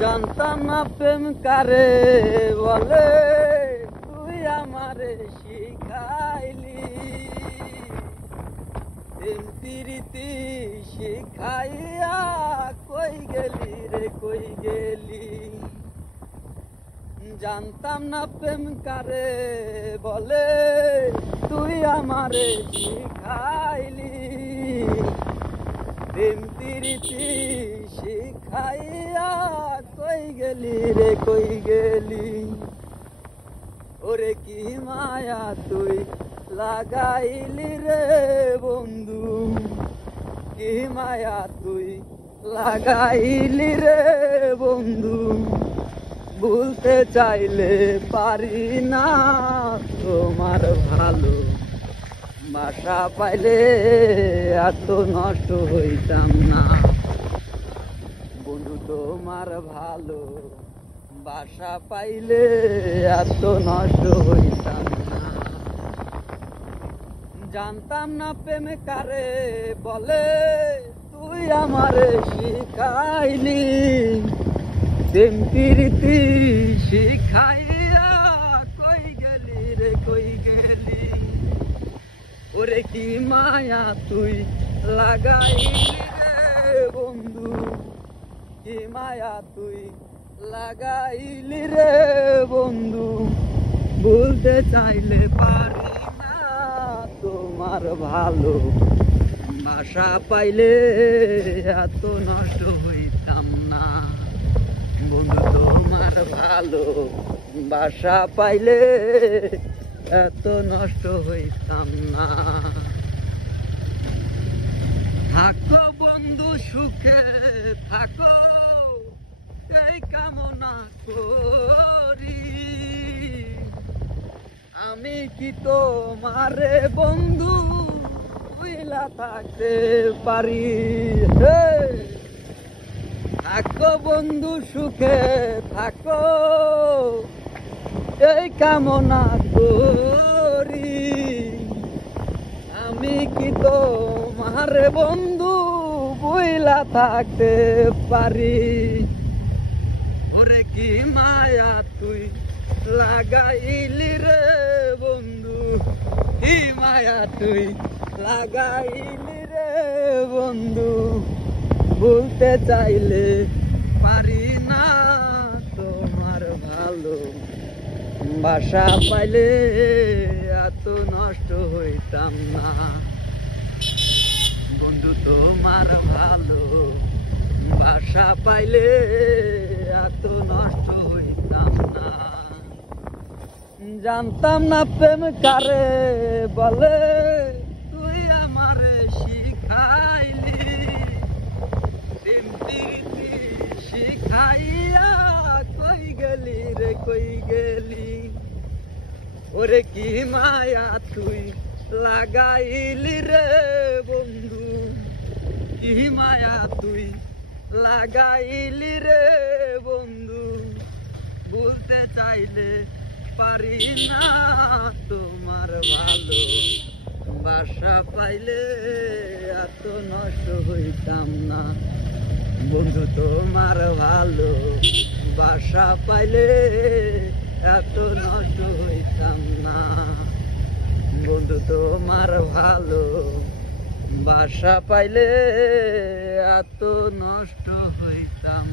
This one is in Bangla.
জানতাম না প্রেম কারে বলে, তুই আমারে শিখাইলি। প্রেম প্রীতি শিখাইয়া কই গেলি রে কই গেলি। জানতাম না প্রেম কারে বলে, তুই আমারে শিখাইলি। প্রেম প্রীতি শিখাইয়া কই গেলি রে কই গেলি। ওরে কি মায়া তুই লাগাইলি রে বন্ধু, কি মায়া তুই লাগাইলি রে বন্ধু। ভুলতে চাইলে পারি না তোমার ভালো বাসা পাইলে এত নষ্ট হইতাম না। বন্ধু তোমার ভালো বাসা পাইলে এত নষ্ট হইতাম না। জানতাম না প্রেম কারে বলে, তুই আমারে শিখাইলি। প্রেম প্রীতি শিখাইয়া কই গেলি রে কই গেলি। ওরে কি মায়া তুই লাগাইলি রে বন্ধু, কি মায়া তুই লাগাইলি রে বন্ধু। বলতে চাইলে পারি না তোমার ভালো বাসা পাইলে এত নষ্ট হইতাম না। বন্ধু তোমার ভালো বাসা পাইলে এত নষ্ট হইতাম না। থাকো বন্ধু সুখে থাকো, এই কামনা করি। আমি কি তোমারে বন্ধু বুইলা থাকতে পারি। থাকো বন্ধু সুখে থাকো, এই কামনা করি। আমি কি তোমার বন্ধু বুইলা থাকতে পারি। ওরে কি মায়া তুই লাগাইলি রে বন্ধু, কি মায়া তুই লাগাইলি রে বন্ধু। বলতে চাইলে পারি না তোমার ভালো বাসা পাইলে এত নষ্ট হইতাম না। বন্ধু তোমার ভালো বাসা পাইলে এত নষ্ট হইতাম না। জানতাম না প্রেম কারে বলে, তুই আমারে শিখাইলি। প্রেম প্রীতি শিখাইয়া কই গেলি রে কই গেলি। ওরে কি মায়া তুই লাগাইলি রে বন্ধু, কি মায়া তুই লাগাইলি রে বন্ধু। বলতে চাইলে পারি না তোমার ভালো বাসা পাইলে এত নষ্ট হইতাম না। বন্ধু তোমার ভালো বাসা পাইলে এত নষ্ট হইতাম না। বন্ধু তোমার ভালো বাসা পাইলে এত নষ্ট হইতাম